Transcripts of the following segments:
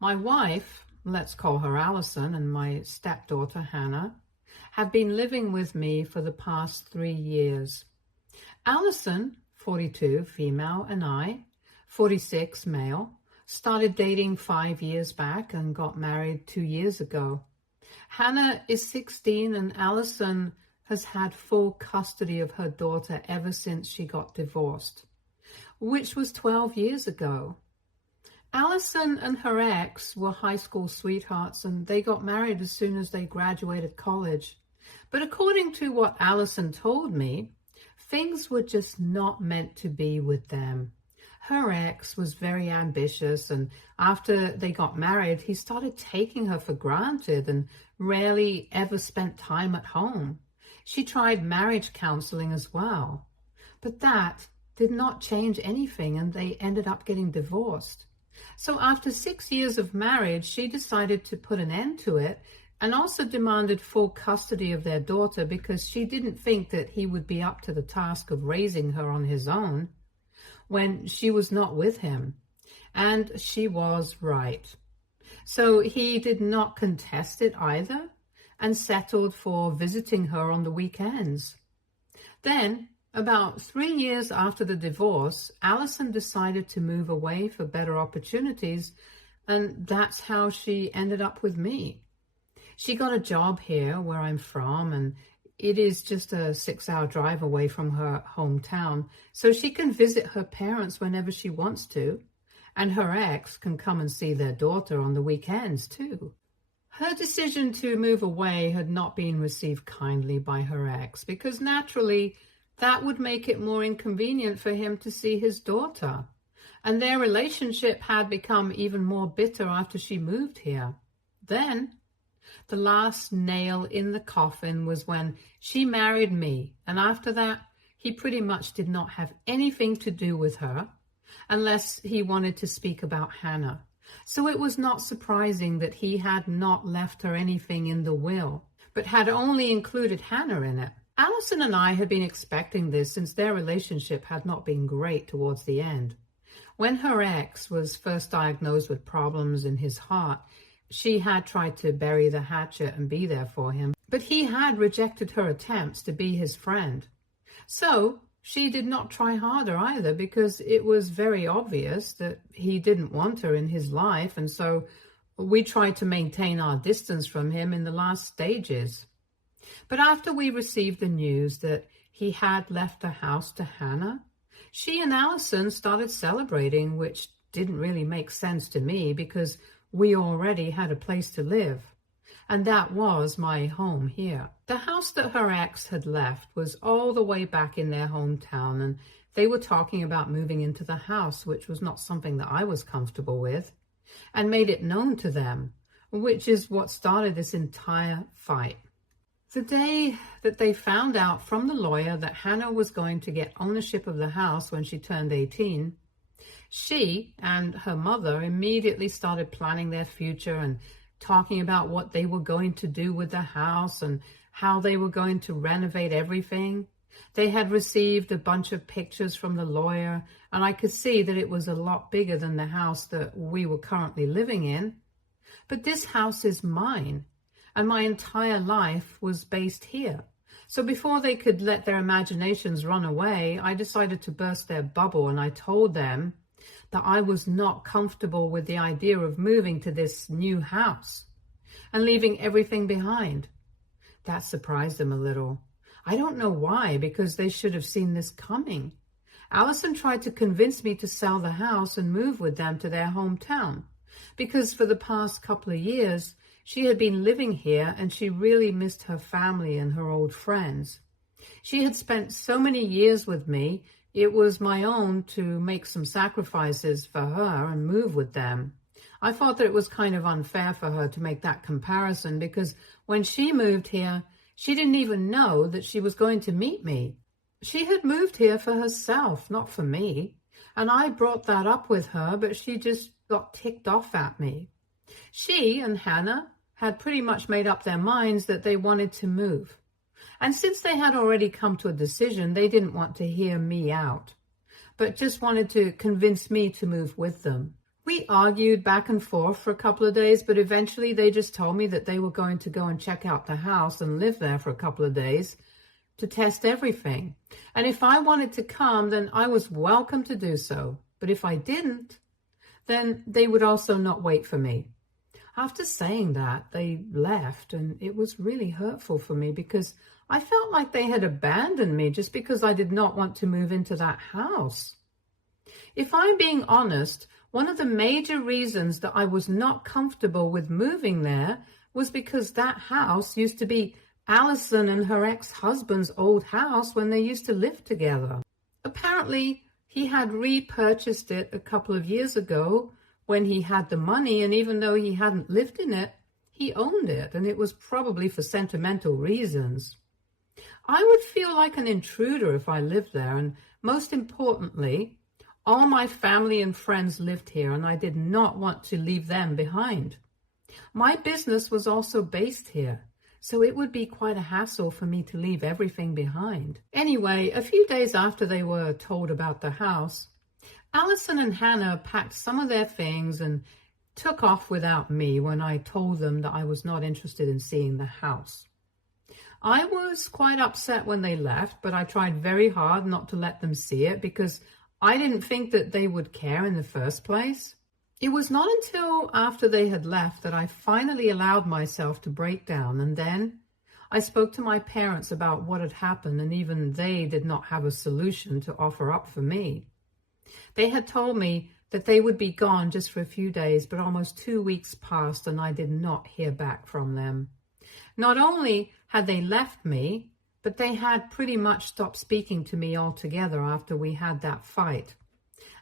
My wife, let's call her Allison, and my stepdaughter Hannah, have been living with me for the past 3 years. Allison, 42, female, and I, 46, male, started dating 5 years back and got married 2 years ago. Hannah is 16 and Allison has had full custody of her daughter ever since she got divorced, which was 12 years ago. Allison and her ex were high school sweethearts and they got married as soon as they graduated college. But according to what Allison told me, things were just not meant to be with them. Her ex was very ambitious, and after they got married, he started taking her for granted and rarely ever spent time at home. She tried marriage counseling as well, but that did not change anything, and they ended up getting divorced. So after 6 years of marriage, she decided to put an end to it and also demanded full custody of their daughter because she didn't think that he would be up to the task of raising her on his own when she was not with him. And she was right. So he did not contest it either and settled for visiting her on the weekends. Then, about 3 years after the divorce, Allison decided to move away for better opportunities, and that's how she ended up with me. She got a job here where I'm from, and it is just a 6-hour drive away from her hometown, so she can visit her parents whenever she wants to, and her ex can come and see their daughter on the weekends too. Her decision to move away had not been received kindly by her ex because naturally that would make it more inconvenient for him to see his daughter, and their relationship had become even more bitter after she moved here. Then the last nail in the coffin was when she married me, and after that, he pretty much did not have anything to do with her unless he wanted to speak about Hannah. So it was not surprising that he had not left her anything in the will, but had only included Hannah in it. Allison and I had been expecting this since their relationship had not been great towards the end. When her ex was first diagnosed with problems in his heart, she had tried to bury the hatchet and be there for him, but he had rejected her attempts to be his friend. So she did not try harder either because it was very obvious that he didn't want her in his life, and so we tried to maintain our distance from him in the last stages. But after we received the news that he had left the house to Hannah, she and Allison started celebrating, which didn't really make sense to me because we already had a place to live, and that was my home here. The house that her ex had left was all the way back in their hometown, and they were talking about moving into the house, which was not something that I was comfortable with, and made it known to them, which is what started this entire fight. The day that they found out from the lawyer that Hannah was going to get ownership of the house when she turned 18, she and her mother immediately started planning their future and talking about what they were going to do with the house and how they were going to renovate everything. They had received a bunch of pictures from the lawyer, and I could see that it was a lot bigger than the house that we were currently living in. But this house is mine, and my entire life was based here. So before they could let their imaginations run away, I decided to burst their bubble, and I told them that I was not comfortable with the idea of moving to this new house and leaving everything behind. That surprised them a little. I don't know why, because they should have seen this coming. Allison tried to convince me to sell the house and move with them to their hometown, because for the past couple of years, she had been living here and she really missed her family and her old friends. She had spent so many years with me, it was my own to make some sacrifices for her and move with them. I thought that it was kind of unfair for her to make that comparison because when she moved here, she didn't even know that she was going to meet me. She had moved here for herself, not for me. And I brought that up with her, but she just got ticked off at me. She and Hannah had pretty much made up their minds that they wanted to move. And since they had already come to a decision, they didn't want to hear me out, but just wanted to convince me to move with them. We argued back and forth for a couple of days, but eventually they just told me that they were going to go and check out the house and live there for a couple of days to test everything. And if I wanted to come, then I was welcome to do so. But if I didn't, then they would also not wait for me. After saying that, they left, and it was really hurtful for me because I felt like they had abandoned me just because I did not want to move into that house. If I'm being honest, one of the major reasons that I was not comfortable with moving there was because that house used to be Allison and her ex-husband's old house when they used to live together. Apparently, he had repurchased it a couple of years ago when he had the money, and even though he hadn't lived in it, he owned it, and it was probably for sentimental reasons. I would feel like an intruder if I lived there, and most importantly, all my family and friends lived here, and I did not want to leave them behind. My business was also based here, so it would be quite a hassle for me to leave everything behind. Anyway, a few days after they were told about the house, Allison and Hannah packed some of their things and took off without me when I told them that I was not interested in seeing the house. I was quite upset when they left, but I tried very hard not to let them see it because I didn't think that they would care in the first place. It was not until after they had left that I finally allowed myself to break down, and then I spoke to my parents about what had happened, and even they did not have a solution to offer up for me. They had told me that they would be gone just for a few days, but almost 2 weeks passed and I did not hear back from them. Not only had they left me, but they had pretty much stopped speaking to me altogether after we had that fight.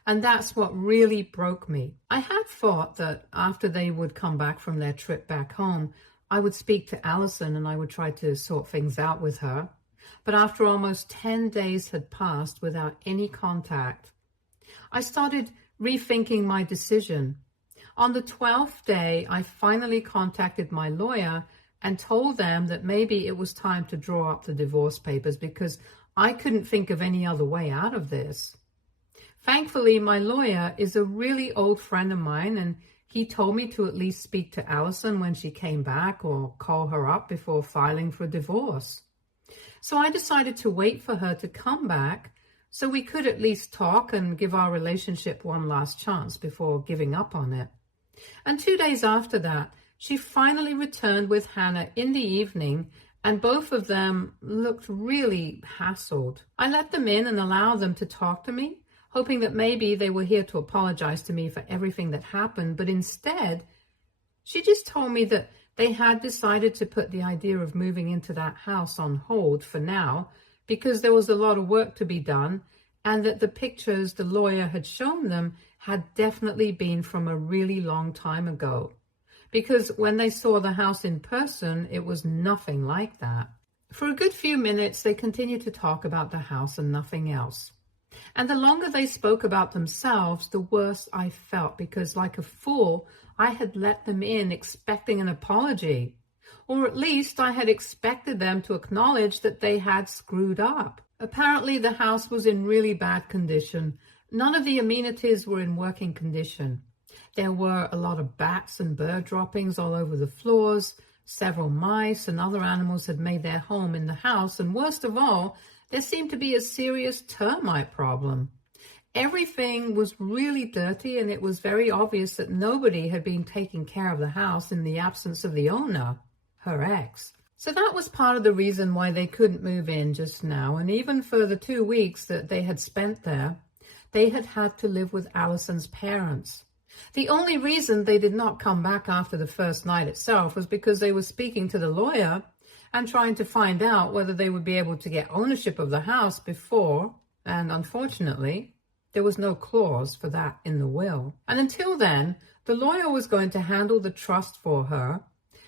And that's what really broke me. I had thought that after they would come back from their trip back home, I would speak to Allison and I would try to sort things out with her. But after almost 10 days had passed without any contact, I started rethinking my decision. On the 12th day, I finally contacted my lawyer and told them that maybe it was time to draw up the divorce papers because I couldn't think of any other way out of this. Thankfully, my lawyer is a really old friend of mine, and he told me to at least speak to Allison when she came back or call her up before filing for divorce. So I decided to wait for her to come back so we could at least talk and give our relationship one last chance before giving up on it. And 2 days after that, she finally returned with Hannah in the evening, and both of them looked really hassled. I let them in and allowed them to talk to me, hoping that maybe they were here to apologize to me for everything that happened, but instead, she just told me that they had decided to put the idea of moving into that house on hold for now because there was a lot of work to be done, and that the pictures the lawyer had shown them had definitely been from a really long time ago. Because when they saw the house in person, it was nothing like that. For a good few minutes, they continued to talk about the house and nothing else. And the longer they spoke about themselves, the worse I felt because, like a fool, I had let them in expecting an apology. Or at least I had expected them to acknowledge that they had screwed up. Apparently, the house was in really bad condition. None of the amenities were in working condition. There were a lot of bats and bird droppings all over the floors. Several mice and other animals had made their home in the house, and worst of all, there seemed to be a serious termite problem. Everything was really dirty, and it was very obvious that nobody had been taking care of the house in the absence of the owner, her ex. So that was part of the reason why they couldn't move in just now, and even for the 2 weeks that they had spent there, they had had to live with Allison's parents. The only reason they did not come back after the first night itself was because they were speaking to the lawyer and trying to find out whether they would be able to get ownership of the house before, and unfortunately, there was no clause for that in the will. And until then, the lawyer was going to handle the trust for her,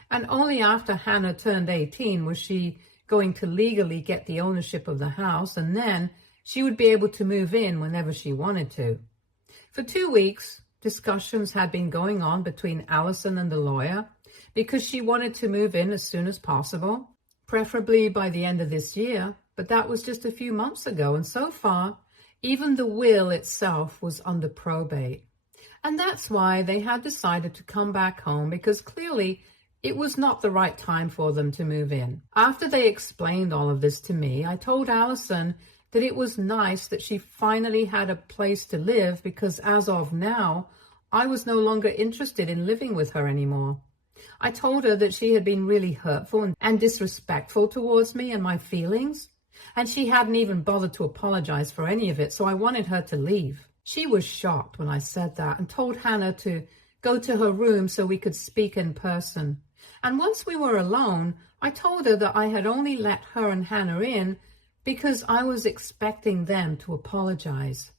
and only after Hannah turned 18 was she going to legally get the ownership of the house, and then she would be able to move in whenever she wanted to. For 2 weeks, discussions had been going on between Allison and the lawyer because she wanted to move in as soon as possible, preferably by the end of this year, but that was just a few months ago, and so far, even the will itself was under probate. And that's why they had decided to come back home, because clearly it was not the right time for them to move in. After they explained all of this to me, I told Allison that it was nice that she finally had a place to live, because as of now, I was no longer interested in living with her anymore. I told her that she had been really hurtful and disrespectful towards me and my feelings, and she hadn't even bothered to apologize for any of it, so I wanted her to leave. She was shocked when I said that and told Hannah to go to her room so we could speak in person. And once we were alone, I told her that I had only let her and Hannah in because I was expecting them to apologize.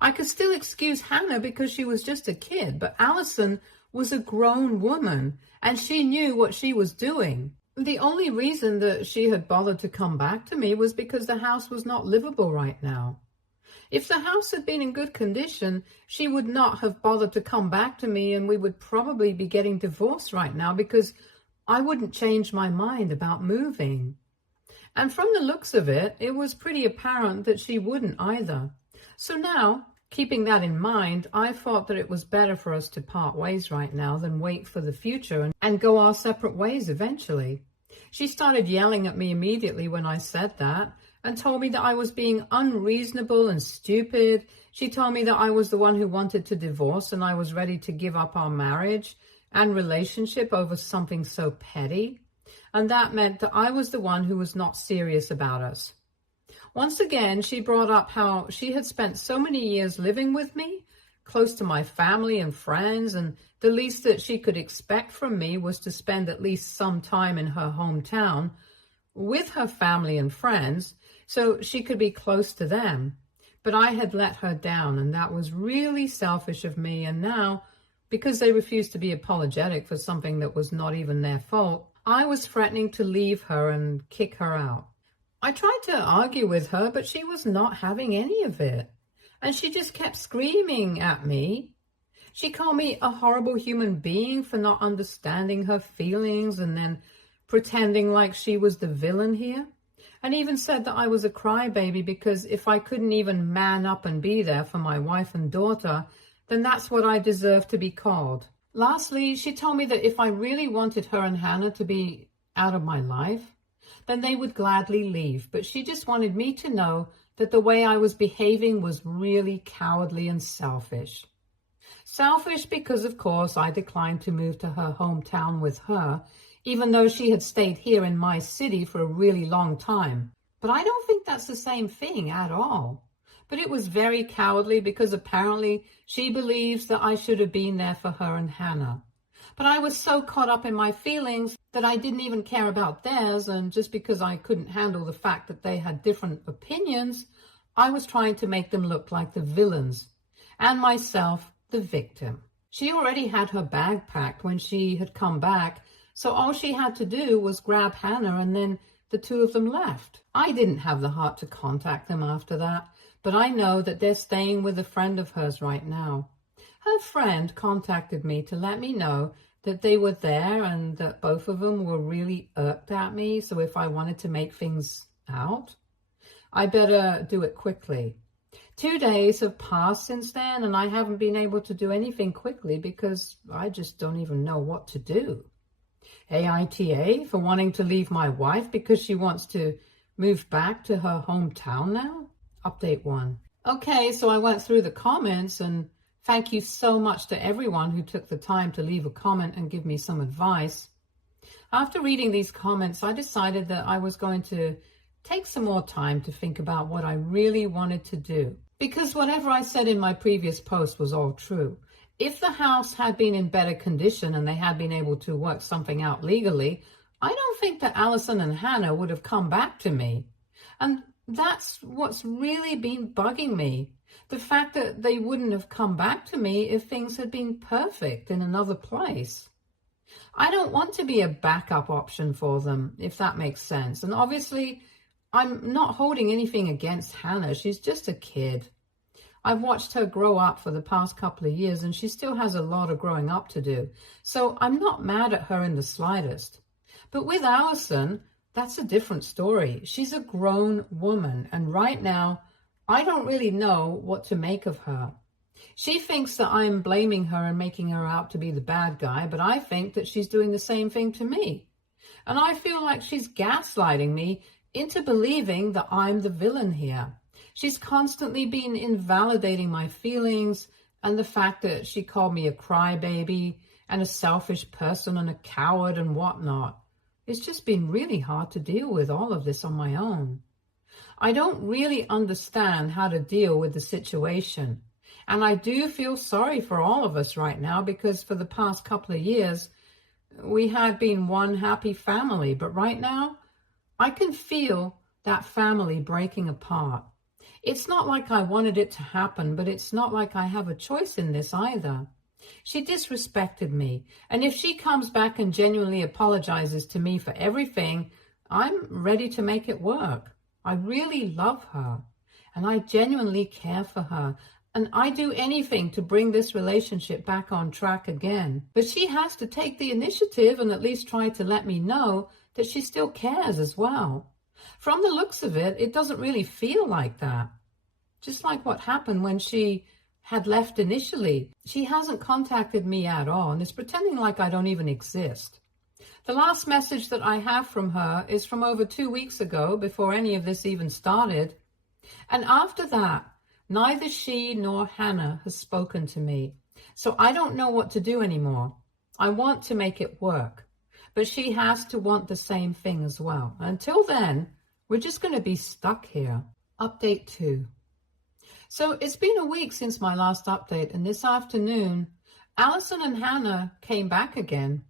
I could still excuse Hannah because she was just a kid, but Allison was a grown woman and she knew what she was doing. The only reason that she had bothered to come back to me was because the house was not livable right now. If the house had been in good condition, she would not have bothered to come back to me, and we would probably be getting divorced right now because I wouldn't change my mind about moving. And from the looks of it, it was pretty apparent that she wouldn't either. So now, keeping that in mind, I thought that it was better for us to part ways right now than wait for the future and go our separate ways eventually. She started yelling at me immediately when I said that, and told me that I was being unreasonable and stupid. She told me that I was the one who wanted to divorce and I was ready to give up our marriage and relationship over something so petty. And that meant that I was the one who was not serious about us. Once again, she brought up how she had spent so many years living with me, close to my family and friends, and the least that she could expect from me was to spend at least some time in her hometown with her family and friends, so she could be close to them. But I had let her down, and that was really selfish of me. And now, because they refused to be apologetic for something that was not even their fault, I was threatening to leave her and kick her out. I tried to argue with her, but she was not having any of it. And she just kept screaming at me. She called me a horrible human being for not understanding her feelings and then pretending like she was the villain here. And even said that I was a crybaby because if I couldn't even man up and be there for my wife and daughter, then that's what I deserved to be called. Lastly, she told me that if I really wanted her and Hannah to be out of my life, then they would gladly leave. But she just wanted me to know that the way I was behaving was really cowardly and selfish. Selfish because, of course, I declined to move to her hometown with her, even though she had stayed here in my city for a really long time. But I don't think that's the same thing at all. But it was very cowardly because apparently she believes that I should have been there for her and Hannah. But I was so caught up in my feelings that I didn't even care about theirs, and just because I couldn't handle the fact that they had different opinions, I was trying to make them look like the villains, and myself the victim. She already had her bag packed when she had come back, so all she had to do was grab Hannah, and then the two of them left. I didn't have the heart to contact them after that, but I know that they're staying with a friend of hers right now. Her friend contacted me to let me know that they were there and that both of them were really irked at me, so if I wanted to make things out, I better do it quickly. 2 days have passed since then, and I haven't been able to do anything quickly because I just don't even know what to do. AITA for wanting to leave my wife because she wants to move back to her hometown now? Update 1. Okay, so I went through the comments, and thank you so much to everyone who took the time to leave a comment and give me some advice. After reading these comments, I decided that I was going to take some more time to think about what I really wanted to do. Because whatever I said in my previous post was all true. If the house had been in better condition and they had been able to work something out legally, I don't think that Allison and Hannah would have come back to me. And that's what's really been bugging me. The fact that they wouldn't have come back to me if things had been perfect in another place. I don't want to be a backup option for them, if that makes sense. And obviously, I'm not holding anything against Hannah. She's just a kid. I've watched her grow up for the past couple of years, and she still has a lot of growing up to do. So I'm not mad at her in the slightest. But with Allison, that's a different story. She's a grown woman, and right now, I don't really know what to make of her. She thinks that I'm blaming her and making her out to be the bad guy, but I think that she's doing the same thing to me. And I feel like she's gaslighting me into believing that I'm the villain here. She's constantly been invalidating my feelings and the fact that she called me a crybaby and a selfish person and a coward and whatnot. It's just been really hard to deal with all of this on my own. I don't really understand how to deal with the situation. And I do feel sorry for all of us right now because for the past couple of years, we had been one happy family. But right now, I can feel that family breaking apart. It's not like I wanted it to happen, but it's not like I have a choice in this either. She disrespected me. And if she comes back and genuinely apologizes to me for everything, I'm ready to make it work. I really love her. And I genuinely care for her. And I'd do anything to bring this relationship back on track again. But she has to take the initiative and at least try to let me know that she still cares as well. From the looks of it, it doesn't really feel like that. Just like what happened when she had left initially. She hasn't contacted me at all and is pretending like I don't even exist. The last message that I have from her is from over 2 weeks ago, before any of this even started. And after that, neither she nor Hannah has spoken to me. So I don't know what to do anymore. I want to make it work. But she has to want the same thing as well. Until then, we're just going to be stuck here. Update 2. So it's been a week since my last update, and this afternoon, Allison and Hannah came back again.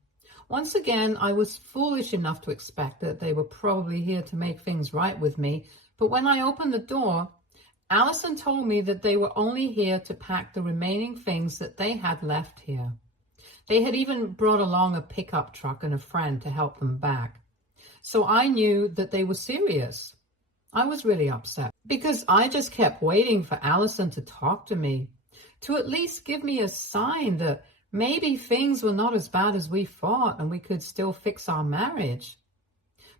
Once again, I was foolish enough to expect that they were probably here to make things right with me. But when I opened the door, Allison told me that they were only here to pack the remaining things that they had left here. They had even brought along a pickup truck and a friend to help them back. So I knew that they were serious. I was really upset because I just kept waiting for Allison to talk to me, to at least give me a sign that maybe things were not as bad as we thought and we could still fix our marriage.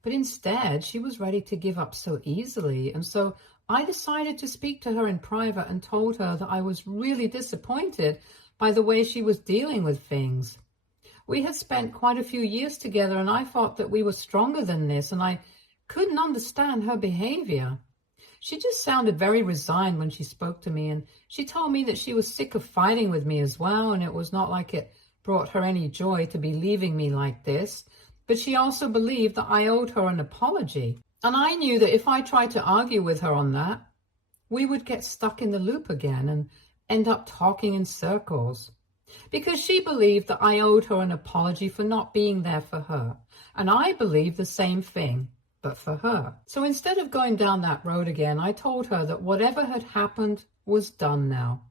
But instead, she was ready to give up so easily. And so I decided to speak to her in private and told her that I was really disappointed by the way she was dealing with things. We had spent quite a few years together and I thought that we were stronger than this, and I couldn't understand her behavior. She just sounded very resigned when she spoke to me, and she told me that she was sick of fighting with me as well, and it was not like it brought her any joy to be leaving me like this. But she also believed that I owed her an apology. And I knew that if I tried to argue with her on that, we would get stuck in the loop again and end up talking in circles. Because she believed that I owed her an apology for not being there for her. And I believed the same thing, but for her. So instead of going down that road again, I told her that whatever had happened was done now.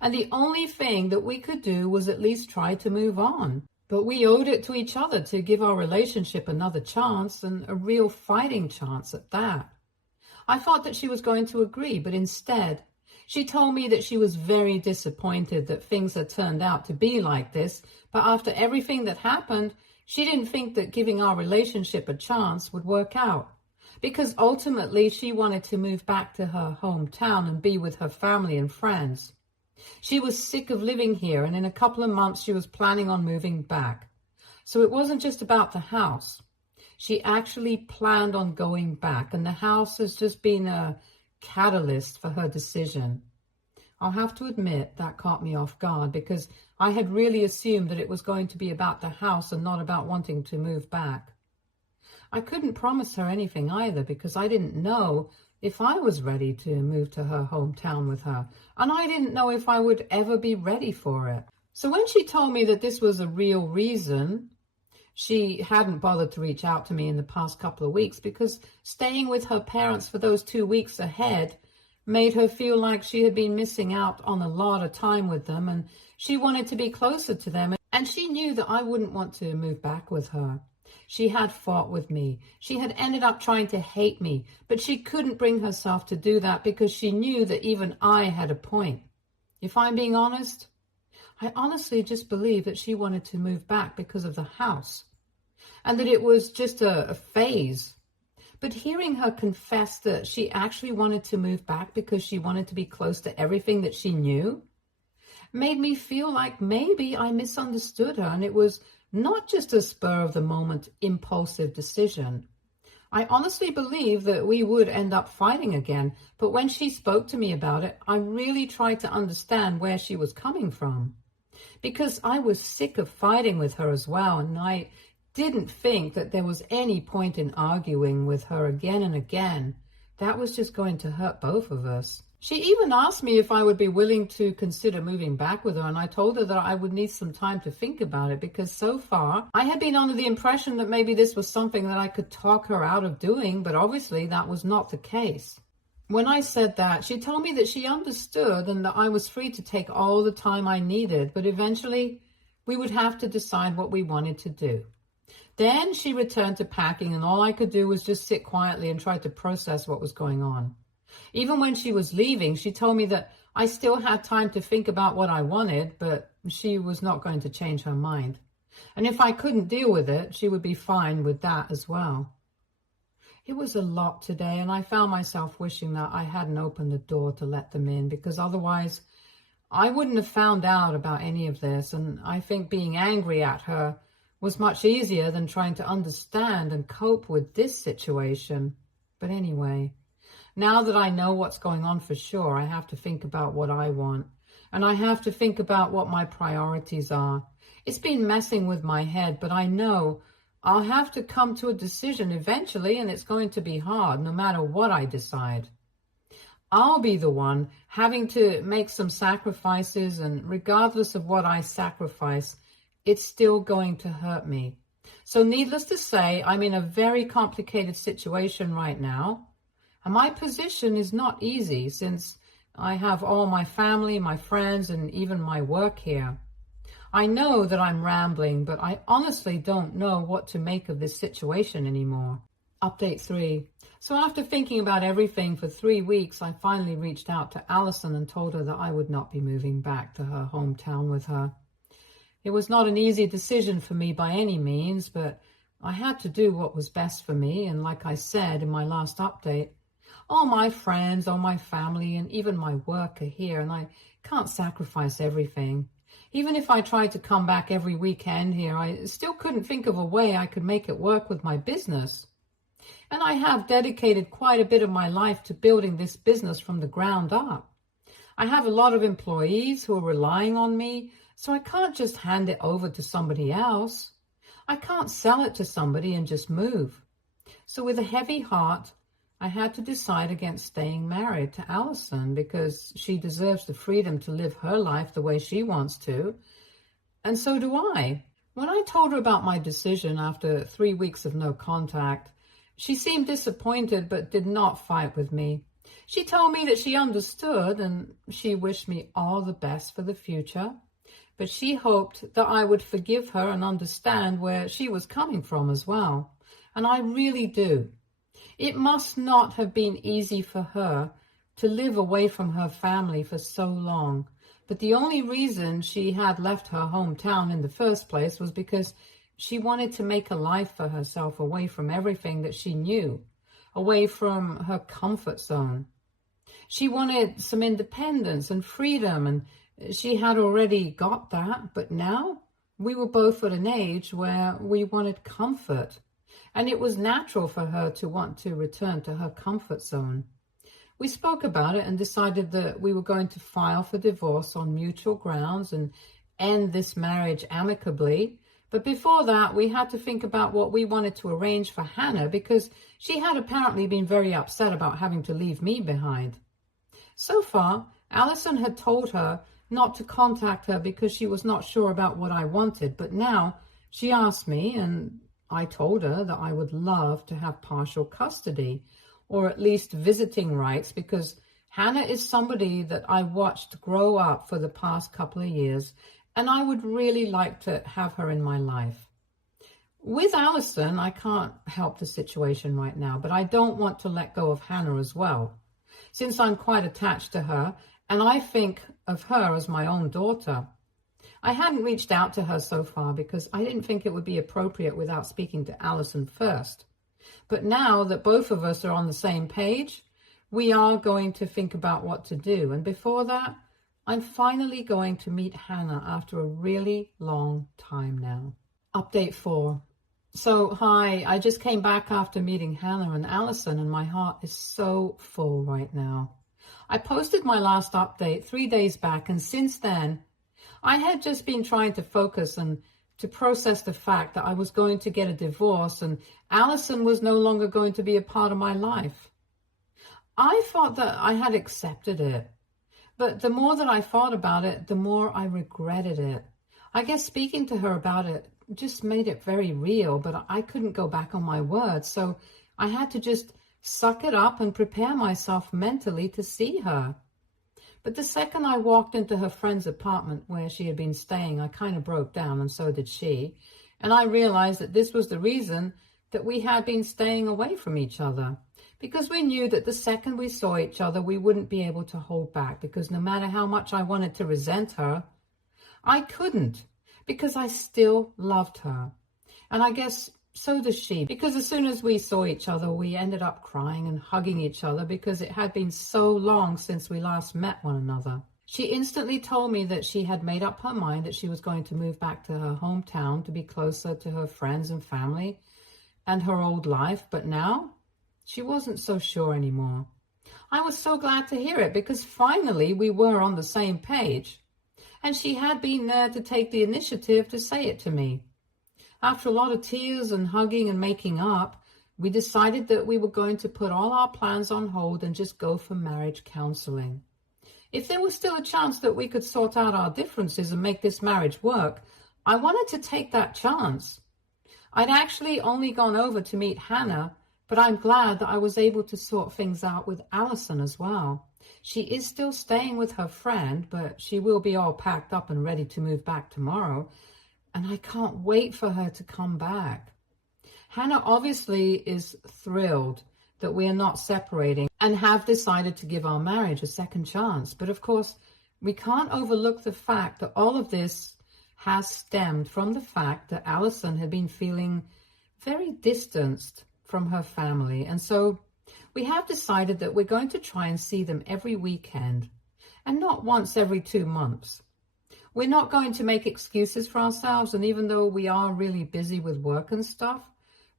And the only thing that we could do was at least try to move on. But we owed it to each other to give our relationship another chance, and a real fighting chance at that. I thought that she was going to agree, but instead, she told me that she was very disappointed that things had turned out to be like this, but after everything that happened, she didn't think that giving our relationship a chance would work out. Because ultimately, she wanted to move back to her hometown and be with her family and friends. She was sick of living here, and in a couple of months she was planning on moving back. So it wasn't just about the house. She actually planned on going back, and the house has just been a catalyst for her decision. I'll have to admit that caught me off guard because I had really assumed that it was going to be about the house and not about wanting to move back. I couldn't promise her anything either because I didn't know if I was ready to move to her hometown with her, and I didn't know if I would ever be ready for it. So when she told me that this was a real reason, she hadn't bothered to reach out to me in the past couple of weeks because staying with her parents for those 2 weeks ahead made her feel like she had been missing out on a lot of time with them, and she wanted to be closer to them, and she knew that I wouldn't want to move back with her. She had fought with me. She had ended up trying to hate me, but she couldn't bring herself to do that because she knew that even I had a point. If I'm being honest, I honestly just believe that she wanted to move back because of the house and that it was just a phase. But hearing her confess that she actually wanted to move back because she wanted to be close to everything that she knew, made me feel like maybe I misunderstood her and it was not just a spur of the moment impulsive decision. I honestly believe that we would end up fighting again, but when she spoke to me about it, I really tried to understand where she was coming from. Because I was sick of fighting with her as well, and I didn't think that there was any point in arguing with her again and again. That was just going to hurt both of us. She even asked me if I would be willing to consider moving back with her, and I told her that I would need some time to think about it because so far I had been under the impression that maybe this was something that I could talk her out of doing, but obviously that was not the case. When I said that, she told me that she understood and that I was free to take all the time I needed, but eventually we would have to decide what we wanted to do. Then she returned to packing, and all I could do was just sit quietly and try to process what was going on. Even when she was leaving, she told me that I still had time to think about what I wanted, but she was not going to change her mind. And if I couldn't deal with it, she would be fine with that as well. It was a lot today, and I found myself wishing that I hadn't opened the door to let them in, because otherwise I wouldn't have found out about any of this, and I think being angry at her was much easier than trying to understand and cope with this situation. But anyway, now that I know what's going on for sure, I have to think about what I want, and I have to think about what my priorities are. It's been messing with my head, but I know I'll have to come to a decision eventually, and it's going to be hard no matter what I decide. I'll be the one having to make some sacrifices, and regardless of what I sacrifice, it's still going to hurt me. So needless to say, I'm in a very complicated situation right now. And my position is not easy since I have all my family, my friends, and even my work here. I know that I'm rambling, but I honestly don't know what to make of this situation anymore. Update 3. So after thinking about everything for 3 weeks, I finally reached out to Allison and told her that I would not be moving back to her hometown with her. It was not an easy decision for me by any means, but I had to do what was best for me, and like I said in my last update, all my friends, all my family, and even my work are here, and I can't sacrifice everything. Even if I tried to come back every weekend here, I still couldn't think of a way I could make it work with my business. And I have dedicated quite a bit of my life to building this business from the ground up. I have a lot of employees who are relying on me, so I can't just hand it over to somebody else. I can't sell it to somebody and just move. So with a heavy heart, I had to decide against staying married to Allison because she deserves the freedom to live her life the way she wants to, and so do I. When I told her about my decision after 3 weeks of no contact, she seemed disappointed but did not fight with me. She told me that she understood and she wished me all the best for the future, but she hoped that I would forgive her and understand where she was coming from as well, and I really do. It must not have been easy for her to live away from her family for so long, but the only reason she had left her hometown in the first place was because she wanted to make a life for herself away from everything that she knew, away from her comfort zone. She wanted some independence and freedom, and she had already got that, but now we were both at an age where we wanted comfort. And it was natural for her to want to return to her comfort zone. We spoke about it and decided that we were going to file for divorce on mutual grounds and end this marriage amicably. But before that, we had to think about what we wanted to arrange for Hannah because she had apparently been very upset about having to leave me behind. So far, Allison had told her not to contact her because she was not sure about what I wanted, but now she asked me, and I told her that I would love to have partial custody, or at least visiting rights, because Hannah is somebody that I watched grow up for the past couple of years, and I would really like to have her in my life. With Allison, I can't help the situation right now, but I don't want to let go of Hannah as well, since I'm quite attached to her, and I think of her as my own daughter. I hadn't reached out to her so far because I didn't think it would be appropriate without speaking to Allison first. But now that both of us are on the same page, we are going to think about what to do. And before that, I'm finally going to meet Hannah after a really long time now. Update 4. So, hi, I just came back after meeting Hannah and Allison, and my heart is so full right now. I posted my last update 3 days back, and since then, I had just been trying to focus and to process the fact that I was going to get a divorce and Allison was no longer going to be a part of my life. I thought that I had accepted it, but the more that I thought about it, the more I regretted it. I guess speaking to her about it just made it very real, but I couldn't go back on my word, so I had to just suck it up and prepare myself mentally to see her. But the second I walked into her friend's apartment where she had been staying, I kind of broke down, and so did she. And I realized that this was the reason that we had been staying away from each other. Because we knew that the second we saw each other, we wouldn't be able to hold back. Because no matter how much I wanted to resent her, I couldn't. Because I still loved her. And I guess so does she, because as soon as we saw each other, we ended up crying and hugging each other because it had been so long since we last met one another. She instantly told me that she had made up her mind that she was going to move back to her hometown to be closer to her friends and family and her old life, but now she wasn't so sure anymore. I was so glad to hear it because finally we were on the same page, and she had been there to take the initiative to say it to me. After a lot of tears and hugging and making up, we decided that we were going to put all our plans on hold and just go for marriage counseling. If there was still a chance that we could sort out our differences and make this marriage work, I wanted to take that chance. I'd actually only gone over to meet Hannah, but I'm glad that I was able to sort things out with Allison as well. She is still staying with her friend, but she will be all packed up and ready to move back tomorrow. And I can't wait for her to come back. Hannah obviously is thrilled that we are not separating and have decided to give our marriage a second chance. But of course, we can't overlook the fact that all of this has stemmed from the fact that Allison had been feeling very distanced from her family. And so we have decided that we're going to try and see them every weekend and not once every 2 months. We're not going to make excuses for ourselves, and even though we are really busy with work and stuff,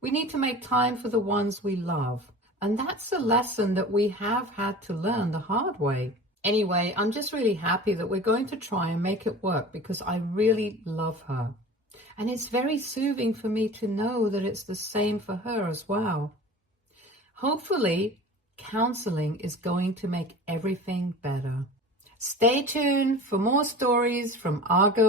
we need to make time for the ones we love. And that's a lesson that we have had to learn the hard way. Anyway, I'm just really happy that we're going to try and make it work because I really love her. And it's very soothing for me to know that it's the same for her as well. Hopefully, counseling is going to make everything better. Stay tuned for more stories from Argo